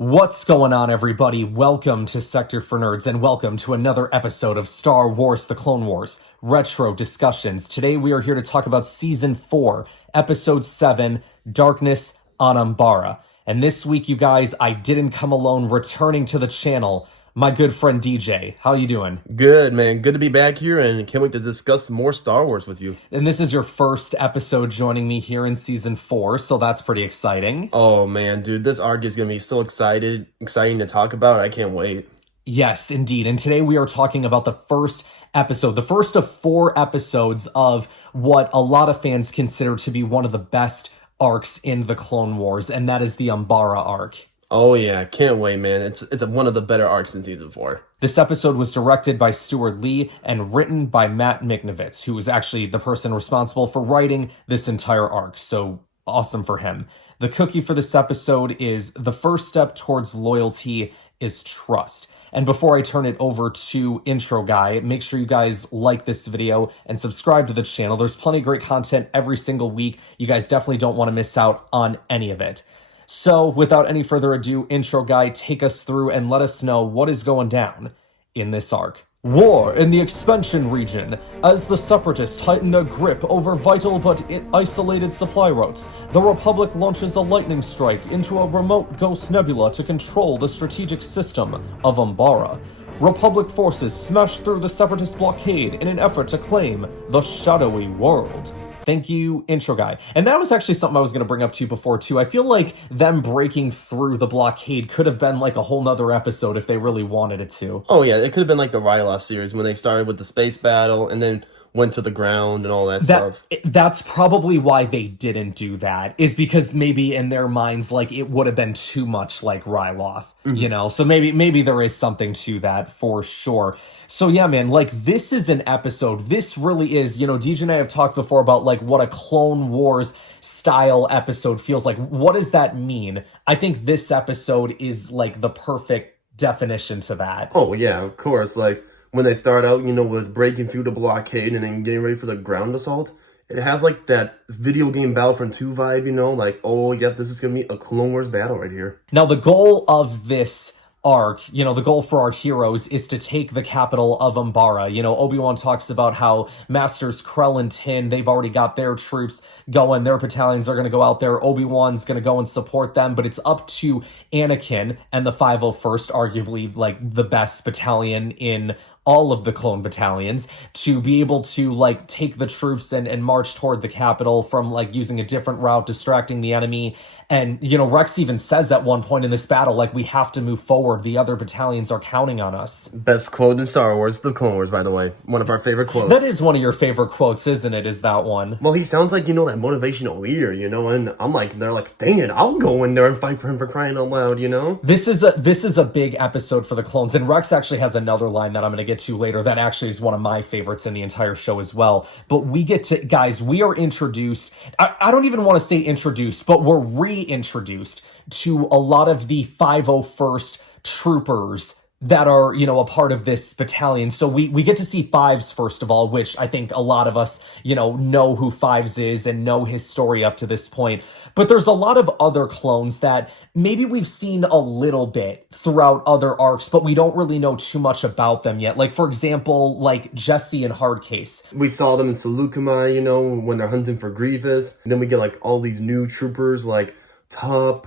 What's going on, everybody? Welcome to Sector for Nerds, and welcome to another episode of Star Wars The Clone Wars Retro Discussions. Today we are here to talk about Season 4, Episode 7, Darkness on Umbara. And this week, you guys, I didn't come alone. Returning to the channel, my good friend DJ. How you doing? Good, man. Good to be back here, and can't wait to discuss more Star Wars with you. And this is your first episode joining me here in Season 4, so that's pretty exciting. Oh, man, dude, this arc is going to be so exciting to talk about. I can't wait. Yes, indeed. And today we are talking about the first episode, the first of 4 episodes of what a lot of fans consider to be one of the best arcs in the Clone Wars, and that is the Umbara arc. Oh, yeah, can't wait, man. It's one of the better arcs in Season 4. This episode was directed by Stuart Lee and written by Matt Michnovetz, who was actually the person responsible for writing this entire arc, so awesome for him. The cookie for this episode is the first step towards loyalty is trust. And before I turn it over to Intro Guy, make sure you guys like this video and subscribe to the channel. There's plenty of great content every single week. You guys definitely don't want to miss out on any of it. So, without any further ado, Intro Guy, take us through and let us know what is going down in this arc. War in the expansion region. As the Separatists heighten their grip over vital but isolated supply routes, the Republic launches a lightning strike into a remote ghost nebula to control the strategic system of Umbara. Republic forces smash through the Separatist blockade in an effort to claim the shadowy world. Thank you, Intro Guy. And that was actually something I was going to bring up to you before, too. I feel like them breaking through the blockade could have been like a whole nother episode if they really wanted it to. Oh, yeah, it could have been like the Ryloth series when they started with the space battle and then went to the ground and all that stuff. That's probably why they didn't do that, is because maybe in their minds, like, it would have been too much like Ryloth, you know? So maybe there is something to that for sure. So yeah, man, like, this is an episode. This really is, you know, DJ and I have talked before about, like, what a Clone Wars style episode feels like. What does that mean? I think this episode is, like, the perfect definition to that. Oh, yeah, of course. Like, when they start out, you know, with breaking through the blockade and then getting ready for the ground assault, it has, like, that video game Battlefront 2 vibe, you know? Like, oh, yep, this is going to be a Clone Wars battle right here. Now, the goal of this arc, you know, the goal for our heroes is to take the capital of Umbara. You know, Obi-Wan talks about how Masters Krell and Tin, they've already got their troops going. Their battalions are going to go out there. Obi-Wan's going to go and support them, but it's up to Anakin and the 501st, arguably, like, the best battalion in all of the clone battalions, to be able to, like, take the troops and march toward the capital from, like, using a different route, distracting the enemy. And, you know, Rex even says at one point in this battle, like, we have to move forward. The other battalions are counting on us. Best quote in Star Wars, the Clone Wars, by the way. One of our favorite quotes. That is one of your favorite quotes, isn't it? Is that one? Well, he sounds like, you know, that motivational leader, you know? And I'm like, they're like, dang it, I'll go in there and fight for him, for crying out loud, you know? This is a big episode for the clones. And Rex actually has another line that I'm going to get to later that actually is one of my favorites in the entire show as well. But we get to, guys, we are introduced. I don't even want to say introduced, but we're reintroduced to a lot of the 501st troopers that are, you know, a part of this battalion. So we get to see Fives, first of all, which I think a lot of us, you know who Fives is and know his story up to this point. But there's a lot of other clones that maybe we've seen a little bit throughout other arcs, but we don't really know too much about them yet. Like, for example, like Jesse and Hardcase. We saw them in Seleucami, you know, when they're hunting for Grievous. And then we get, like, all these new troopers, like Top.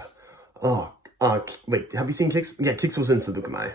Wait, have you seen Kix? Yeah, Kix was in Seleucami.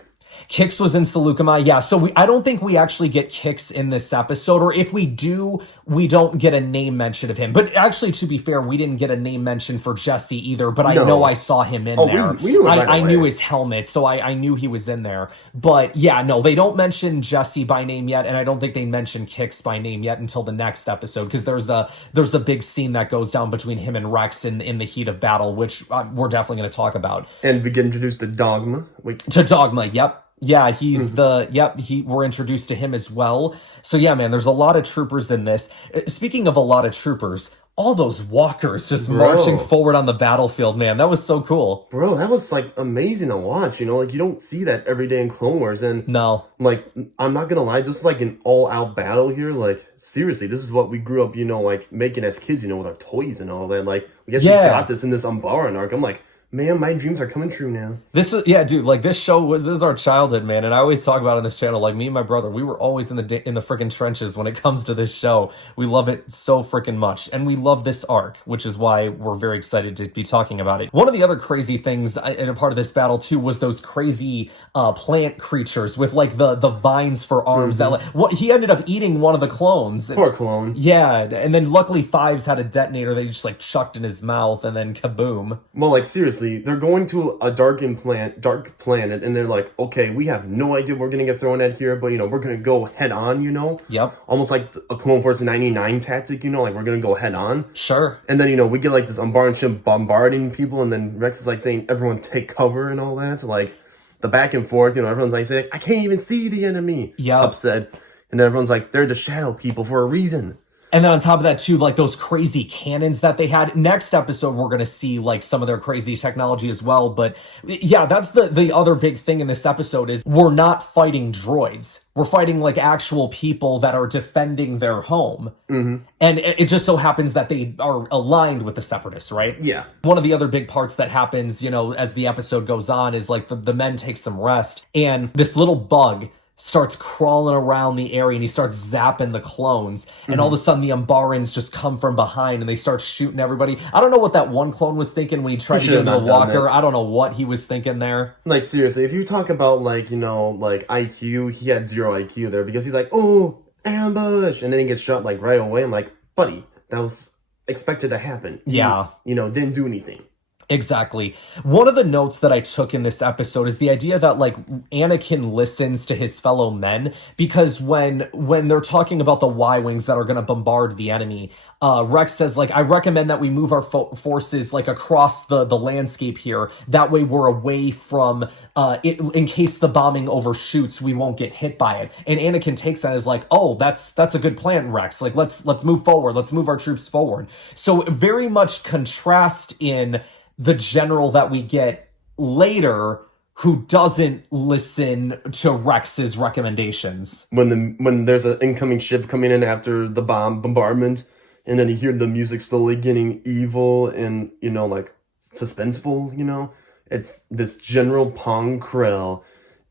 Kix was in Seleucami, yeah. So I don't think we actually get Kix in this episode, or if we do, we don't get a name mention of him. But actually, to be fair, we didn't get a name mention for Jesse either, but I know I saw him in there. We knew it right I away. knew his helmet, so I knew he was in there. But yeah, no, they don't mention Jesse by name yet, and I don't think they mention Kix by name yet until the next episode, because there's a big scene that goes down between him and Rex in the heat of battle, which we're definitely going to talk about. And we get introduced to Dogma. To Dogma, yep. Yeah, he's we're introduced to him as well. So yeah, man, there's a lot of troopers in this. Speaking of a lot of troopers, all those walkers just marching forward on the battlefield, man, that was so cool. Bro, that was, like, amazing to watch, you know? Like, you don't see that every day in Clone Wars, and... No. Like, I'm not gonna lie, this is, like, an all-out battle here. Like, seriously, this is what we grew up, you know, like, making as kids, you know, with our toys and all that. Like, we actually got this in this Umbara arc. I'm like, man, my dreams are coming true now. This is yeah, dude. Like this is our childhood, man. And I always talk about it on this channel. Like me and my brother, we were always in the freaking trenches when it comes to this show. We love it so freaking much, and we love this arc, which is why we're very excited to be talking about it. One of the other crazy things in a part of this battle too was those crazy plant creatures with like the vines for arms. That like what he ended up eating one of the clones. Poor clone. Yeah, and then luckily Fives had a detonator that he just like chucked in his mouth, and then kaboom. Well, like seriously, they're going to a dark planet, and they're like, okay, we have no idea what we're gonna get thrown at here, but we're gonna go head on, Yep. almost like a Clone Force 99 tactic, like we're gonna go head on. Sure. And then we get like this Umbara ship bombarding people, and then Rex is like saying, everyone take cover and all that. So like the back and forth, everyone's like saying, I can't even see the enemy. Yep. Tup said, and then everyone's like, they're the shadow people for a reason. And then on top of that too, like those crazy cannons that they had. Next episode, we're going to see like some of their crazy technology as well. But yeah, that's the other big thing in this episode is we're not fighting droids. We're fighting like actual people that are defending their home. And it just so happens that they are aligned with the Separatists, right? Yeah. One of the other big parts that happens, as the episode goes on is like the men take some rest, and this little bug starts crawling around the area, and he starts zapping the clones, and all of a sudden the Umbarans just come from behind and they start shooting everybody. I don't know what that one clone was thinking when he tried to get into the walker. I don't know what he was thinking there. Like seriously, if you talk about like IQ, he had 0 IQ there, because he's like, oh, ambush, and then he gets shot like right away. I'm like, buddy, that was expected to happen. Didn't do anything. Exactly. One of the notes that I took in this episode is the idea that like Anakin listens to his fellow men, because when they're talking about the Y-Wings that are going to bombard the enemy, Rex says like, I recommend that we move our forces like across the landscape here. That way we're away from it, in case the bombing overshoots, we won't get hit by it. And Anakin takes that as like, oh, that's a good plan, Rex. Like let's move forward. Let's move our troops forward. So very much contrast in the general that we get later, who doesn't listen to Rex's recommendations. When there's an incoming ship coming in after the bombardment, and then you hear the music slowly getting evil and like suspenseful, it's this General Pong Krell,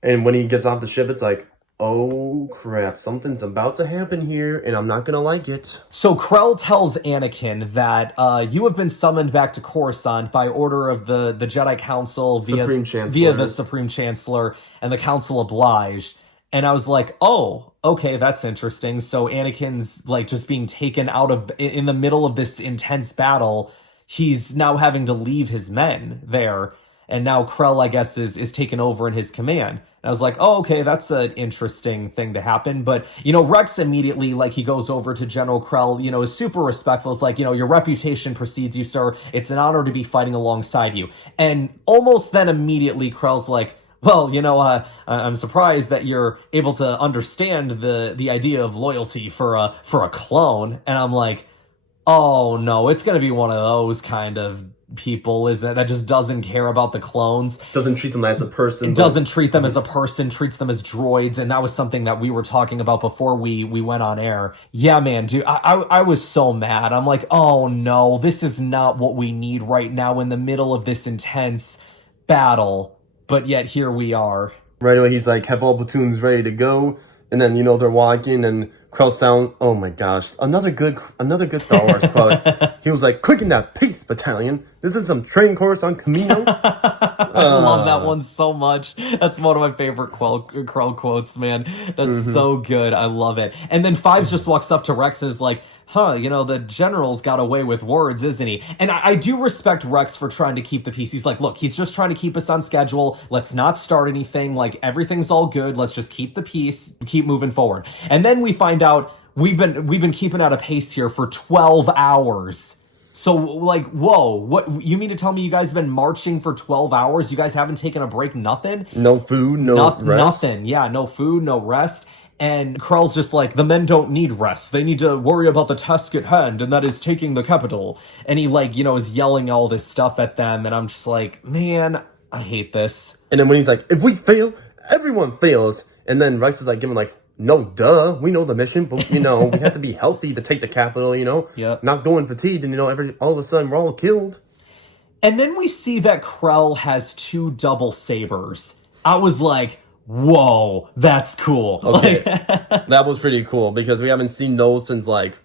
and when he gets off the ship, it's like, oh crap, something's about to happen here, and I'm not gonna like it. So Krell tells Anakin that you have been summoned back to Coruscant by order of the Jedi Council via the Supreme Chancellor, and the Council obliged. And I was like, oh, okay, that's interesting. So Anakin's like just being taken out of, in the middle of this intense battle, he's now having to leave his men there. And now Krell, I guess, is taken over in his command. And I was like, oh, okay, that's an interesting thing to happen. But, Rex immediately, like, he goes over to General Krell, is super respectful. It's like, your reputation precedes you, sir. It's an honor to be fighting alongside you. And almost then immediately Krell's like, well, I'm surprised that you're able to understand the idea of loyalty for a clone. And I'm like, oh, no, it's going to be one of those kind of people, isn't it? That just doesn't care about the clones. Doesn't treat them as a person. Doesn't treat them as a person, treats them as droids. And that was something that we were talking about before we went on air. Yeah, man, dude, I was so mad. I'm like, oh no, this is not what we need right now in the middle of this intense battle. But yet here we are. Right away, he's like, have all platoons ready to go. And then, they're walking, and Krell sound, oh my gosh, another good Star Wars quote. He was like, quicken that pace, battalion. This is some training course on Camino. I love that one so much. That's one of my favorite Krell quotes, man. That's so good. I love it. And then Fives just walks up to Rex and is like, the general's got away with words, isn't he? And I do respect Rex for trying to keep the peace. He's like, look, he's just trying to keep us on schedule. Let's not start anything. Like, everything's all good. Let's just keep the peace, keep moving forward. And then we find out we've been keeping at a pace here for 12 hours. So, like, whoa, what, you mean to tell me you guys have been marching for 12 hours? You guys haven't taken a break, nothing? No food, no rest? Nothing, yeah, no food, no rest. And Krell's just like, the men don't need rest. They need to worry about the task at hand, and that is taking the capital. And he, is yelling all this stuff at them, and I'm just like, man, I hate this. And then when he's like, if we fail, everyone fails. And then Rex is like, giving like, no, duh, we know the mission, but, we have to be healthy to take the capital, Yep. not going fatigued, and, all of a sudden we're all killed. And then we see that Krell has 2 double sabers. I was like, whoa, that's cool. Okay. Like, That was pretty cool because we haven't seen those since like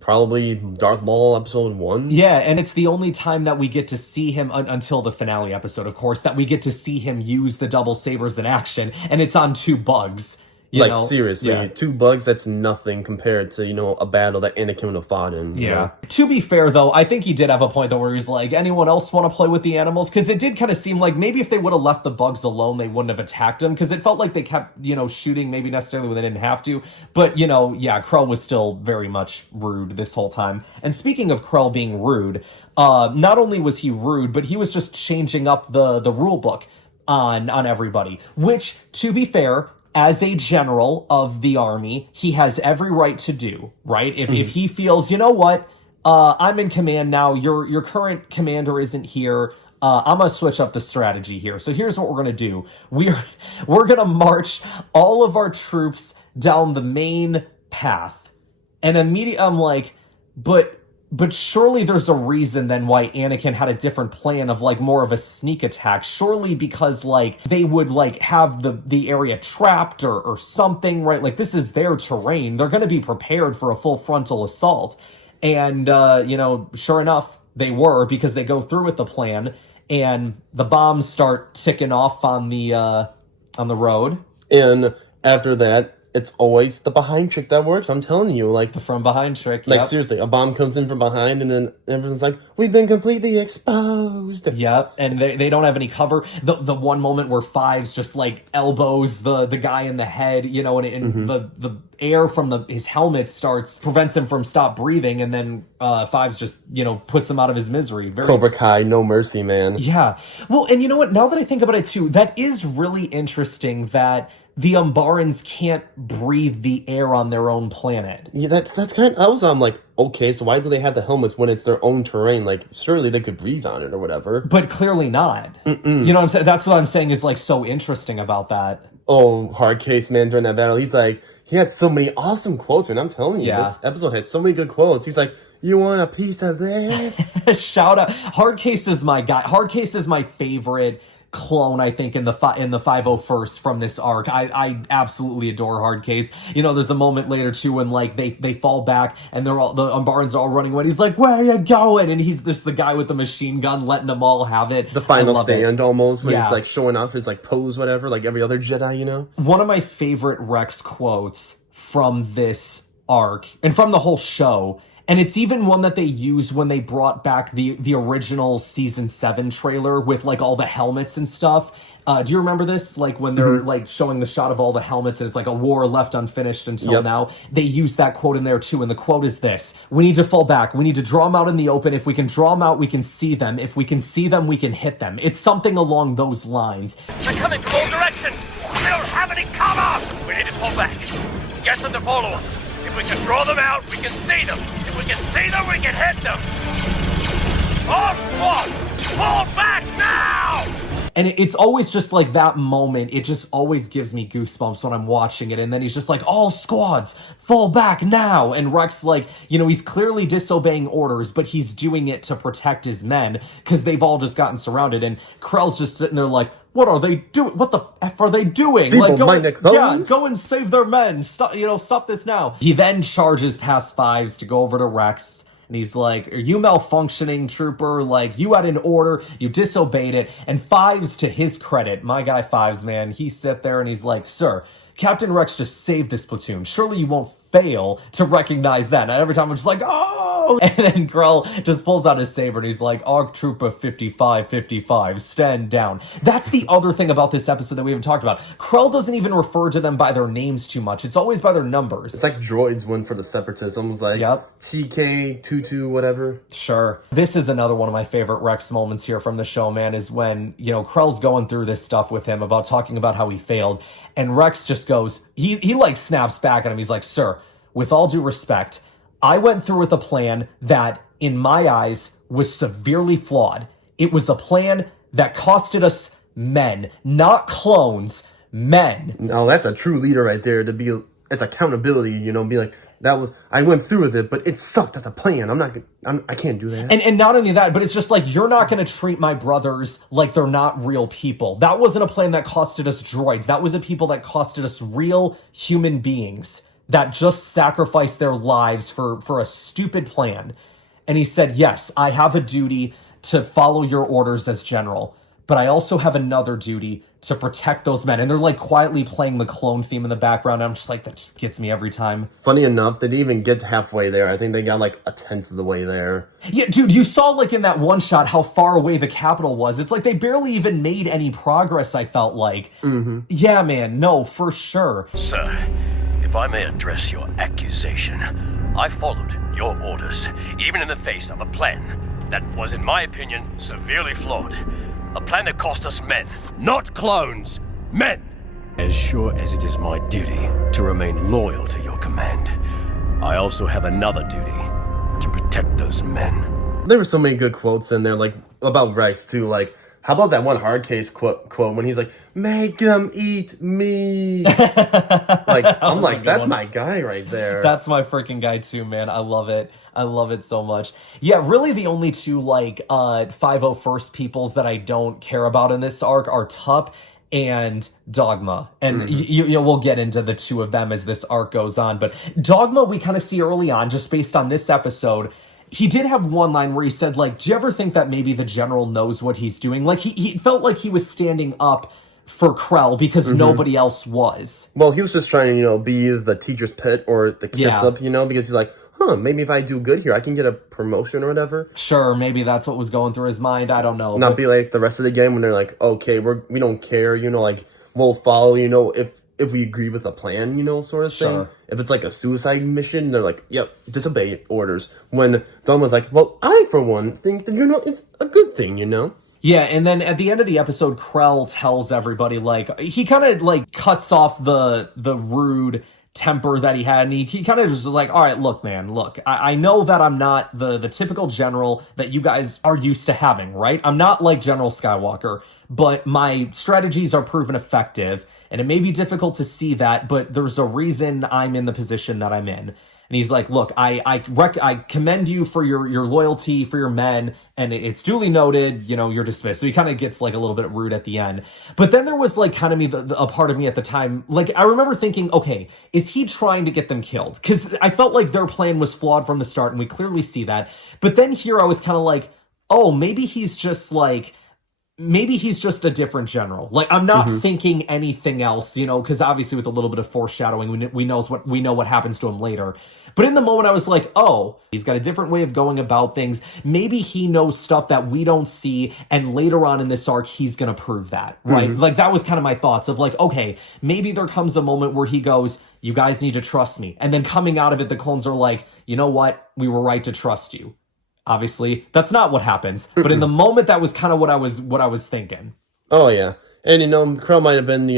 probably Darth Maul episode 1. yeah, and it's the only time that we get to see him, until the finale episode, of course, that we get to see him use the double sabers in action, and it's on 2 bugs. You Like know? seriously, Yeah. 2 bugs, that's nothing compared to, a battle that Anakin would have fought in. you know? To be fair, though, I think he did have a point, though, where he's like, anyone else want to play with the animals? Because it did kind of seem like maybe if they would have left the bugs alone, they wouldn't have attacked him, because it felt like they kept, shooting, maybe necessarily when they didn't have to. But, yeah, Krell was still very much rude this whole time. And speaking of Krell being rude, not only was he rude, but he was just changing up the rule book on everybody, which, to be fair, as a general of the army, he has every right to do, right? If he feels, you know what, I'm in command now, your current commander isn't here, I'm gonna switch up the strategy here. So here's what we're gonna do. We're gonna march all of our troops down the main path. And immediately I'm like, but surely there's a reason then why Anakin had a different plan of like more of a sneak attack. Surely because like they would like have the area trapped or something, right? Like this is their terrain. They're going to be prepared for a full frontal assault. And, sure enough, they were, because they go through with the plan and the bombs start ticking off on the road. And after that, it's always the behind trick that works. I'm telling you, like The from behind trick. Like, Yep. seriously, a bomb comes in from behind, and then everyone's like, we've been completely exposed. Yep, and they don't have any cover. The one moment where Fives just like elbows the guy in the head, and the air from his helmet prevents him from stop breathing, and then Fives just puts him out of his misery. Cobra Kai, no mercy, man. Yeah. Well, and you know what? Now that I think about it too, that is really interesting that the Umbarans can't breathe the air on their own planet. Yeah, that was I'm like, okay, so why do they have the helmets when it's their own terrain? Like, surely they could breathe on it or whatever. But clearly not. You know what I'm saying? That's what I'm saying is like so interesting about that. Oh, hard case, man, during that battle, he had so many awesome quotes, and I'm telling you, This episode had so many good quotes. He's like, you want a piece of this? Shout out. Hardcase is my guy. Hardcase is my favorite clone, I think, in the 501st from this arc. I absolutely adore Hardcase. There's a moment later too when like they fall back and the Umbarans are all running away. He's like, "Where are you going?" And he's just the guy with the machine gun letting them all have it. The final stand almost, when Yeah. he's like showing off his like pose, whatever, like every other Jedi, One of my favorite Rex quotes from this arc and from the whole show, and it's even one that they use when they brought back the original season 7 trailer with like all the helmets and stuff. Do you remember this? Like when they're like showing the shot of all the helmets and it's like a war left unfinished until now. They use that quote in there too. And the quote is this: "We need to fall back. We need to draw them out in the open. If we can draw them out, we can see them. If we can see them, we can hit them." It's something along those lines. They're coming from all directions. We don't have any cover. We need to pull back. Get them to follow us. If we can draw them out, we can see them. If we can see them, we can hit them. All squads, fall back now! And it's always just like that moment. It just always gives me goosebumps when I'm watching it. And then he's just like, "All squads, fall back now." And Rex, like, he's clearly disobeying orders, but he's doing it to protect his men because they've all just gotten surrounded. And Krell's just sitting there like, "What are they doing? What the F are they doing? Like, go and save their men. Stop this now." He then charges past Fives to go over to Rex. And he's like, "Are you malfunctioning, trooper? Like, you had an order, you disobeyed it." And Fives, to his credit, my guy Fives, man, he sit there and he's like, "Sir, Captain Rex just saved this platoon. Surely you won't fail to recognize that." And every time I'm just like, "Oh!" And then Krell just pulls out his saber and he's like, "Arc Trooper 5555, stand down." That's the other thing about this episode that we haven't talked about. Krell doesn't even refer to them by their names too much. It's always by their numbers. It's like droids one for the separatists, almost like TK22, whatever. Sure. This is another one of my favorite Rex moments here from the show, man, is when, Krell's going through this stuff with him about talking about how he failed. And Rex just goes, he like snaps back at him. He's like, "Sir, with all due respect, I went through with a plan that, in my eyes, was severely flawed. It was a plan that costed us men, not clones, men." Now that's a true leader right there. It's accountability, be like, I went through with it, but it sucked as a plan. I can't do that. And not only that, but it's just like, you're not going to treat my brothers like they're not real people. That wasn't a plan that costed us droids. That was a people that costed us real human beings that just sacrificed their lives for a stupid plan. And he said, yes, I have a duty to follow your orders as general, but I also have another duty to protect those men. And they're like quietly playing the clone theme in the background. I'm just like, that just gets me every time. Funny enough, they didn't even get halfway there. I think they got like a tenth of the way there. Yeah, dude, you saw like in that one shot how far away the capital was. It's like they barely even made any progress, I felt like. Mm-hmm. Yeah, man, no, for sure. Sir, if I may address your accusation, I followed your orders, even in the face of a plan that was, in my opinion, severely flawed. A plan that cost us men, not clones, men! As sure as it is my duty to remain loyal to your command, I also have another duty, to protect those men. There were so many good quotes in there, like, about Rex, too. Like, how about that one hard case quote when he's like, make them eat me? Like, I'm like, that's my guy right there. That's my freaking guy too, man. I love it. I love it so much. Yeah, really the only two, like, 501st peoples that I don't care about in this arc are Tup and Dogma. And we'll get into the two of them as this arc goes on. But Dogma we kind of see early on, just based on this episode. He did have one line where he said, like, do you ever think that maybe the general knows what he's doing? Like, he felt like he was standing up for Krell because nobody else was. Well, he was just trying to, be the teacher's pet or the kiss up, because he's like, maybe if I do good here, I can get a promotion or whatever. Sure, maybe that's what was going through his mind. I don't know. Not be like the rest of the game when they're like, okay, we don't care, like, we'll follow, if we agree with the plan, sort of thing. Sure. If it's like a suicide mission, they're like, yep, disobey orders. When Don was like, well, I, for one, think that, is a good thing, Yeah, and then at the end of the episode, Krell tells everybody, like, he kind of, like, cuts off the rude temper that he had, and he kind of just like, all right, look, man, look, I know that I'm not the typical general that you guys are used to having, right? I'm not like General Skywalker, but my strategies are proven effective, and it may be difficult to see that, but there's a reason I'm in the position that I'm in. And he's like, look, I commend you for your loyalty, for your men, and it's duly noted, you're dismissed. So he kind of gets like a little bit rude at the end. But then there was like kind of a part of me at the time, like I remember thinking, okay, is he trying to get them killed? Because I felt like their plan was flawed from the start, and we clearly see that. But then here I was kind of like, oh, maybe he's just a different general. Like, I'm not thinking anything else, because obviously with a little bit of foreshadowing, we know what happens to him later. But in the moment, I was like, oh, he's got a different way of going about things. Maybe he knows stuff that we don't see, and later on in this arc, he's going to prove that, right? Like, that was kind of my thoughts of like, okay, maybe there comes a moment where he goes, you guys need to trust me. And then coming out of it, the clones are like, you know what? We were right to trust you. Obviously, that's not what happens. But in the moment, that was kind of what I was thinking. Oh, yeah. And, Krell might have been,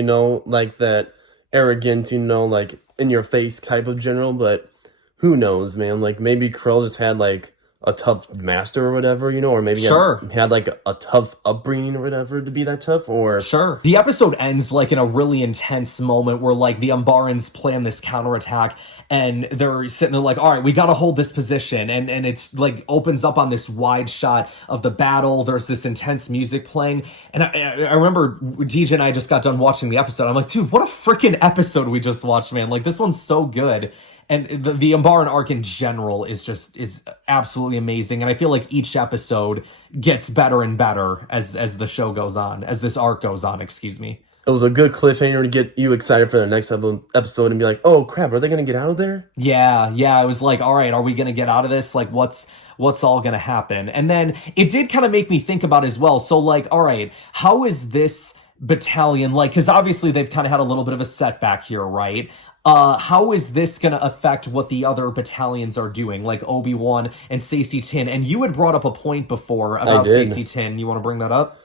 like that arrogant, like in-your-face type of general, but who knows, man? Like, maybe Krell just had, like, a tough master or whatever, or maybe he had like a tough upbringing or whatever to be that tough, or... Sure. The episode ends, like, in a really intense moment where, like, the Umbarans plan this counterattack, and they're sitting there like, all right, we gotta hold this position, and it's, like, opens up on this wide shot of the battle. There's this intense music playing, and I remember DJ and I just got done watching the episode. I'm like, dude, what a freaking episode we just watched, man. Like, this one's so good. And the Umbaran arc in general is absolutely amazing. And I feel like each episode gets better and better as the show goes on, as this arc goes on, excuse me. It was a good cliffhanger to get you excited for the next episode and be like, oh crap, are they going to get out of there? Yeah. I was like, all right, are we going to get out of this? Like, what's all going to happen? And then it did kind of make me think about as well. So like, all right, how is this battalion, like, because obviously they've kind of had a little bit of a setback here, right? How is this going to affect what the other battalions are doing, like Obi-Wan and Saesee Tiin? And you had brought up a point before about Saesee Tiin. You want to bring that up?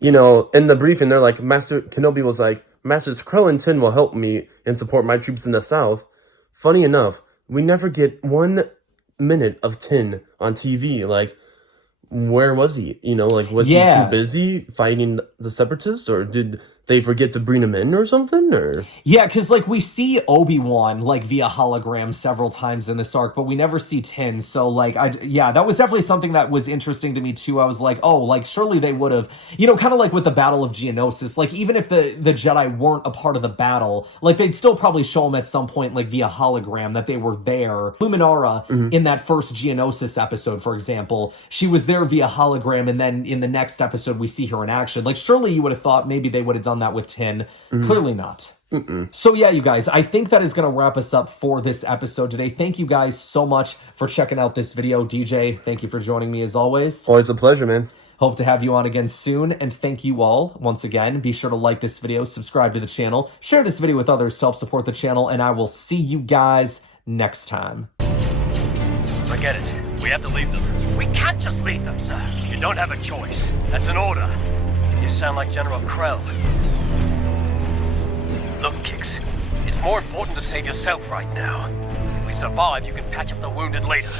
In the briefing, they're like, Master Kenobi was like, Masters Krell and Tiin will help me and support my troops in the south. Funny enough, we never get 1 minute of Tiin on TV. Like, where was he? Was he too busy fighting the Separatists, or did they forget to bring him in or something, or? Yeah, because, like, we see Obi-Wan, like, via hologram several times in this arc, but we never see Tin, so, like, yeah, that was definitely something that was interesting to me, too. I was like, oh, like, surely they would have, you know, kind of like with the Battle of Geonosis, like, even if the Jedi weren't a part of the battle, like, they'd still probably show them at some point, like, via hologram, that they were there. Luminara, in that first Geonosis episode, for example, she was there via hologram, and then in the next episode, we see her in action. Like, surely you would have thought maybe they would have done that with Tin. Clearly not. So yeah, you guys, I think that is going to wrap us up for this episode today. Thank you guys so much for checking out this video. DJ, thank you for joining me as always. Always a pleasure, man. Hope to have you on again soon, and thank you all once again. Be sure to like this video, subscribe to the channel, share this video with others to help support the channel, and I will see you guys next time. Forget it. We have to leave them. We can't just leave them, sir. You don't have a choice. That's an order. You sound like General Krell. Look, Kix, it's more important to save yourself right now. If we survive, you can patch up the wounded later.